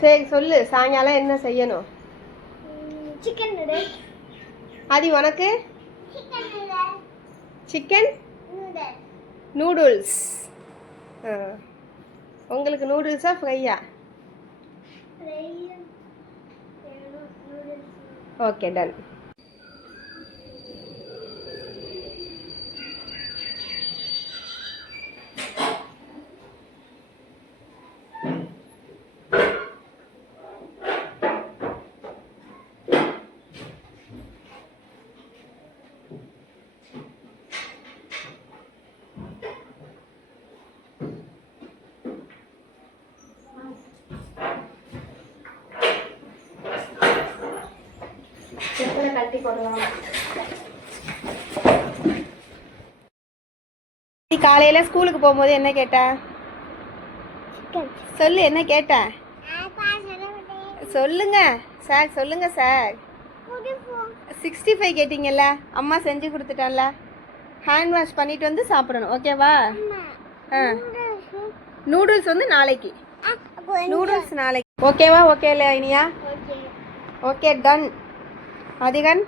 சரி சொல்லு, சாயங்காலம் என்ன செய்யணும்? Chicken noodles. ஆதி உனக்கு? Chicken noodles. உங்களுக்கு நூடுல்ஸா ஃப்ரையா? Okay, ton. கட்டி போடலாம். காலையில ஸ்கூலுக்கு போகும்போது என்ன கேட்ட? சொல்லு, என்ன கேட்ட? சொல்லுங்க சார், சொல்லுங்க சார். 65 கேட்டீங்கல்ல, அம்மா செஞ்சு கொடுத்துட்டான்ல. ஹேண்ட் வாஷ் பண்ணிட்டு வந்து சாப்பிடணும், ஓகேவா? நூடுல்ஸ் வந்து நாளைக்கு. நூடுல்ஸ் நாளைக்கு, ஓகேவா? ஓகே இல்ல இனியா? Okay, ton. அதிகன்.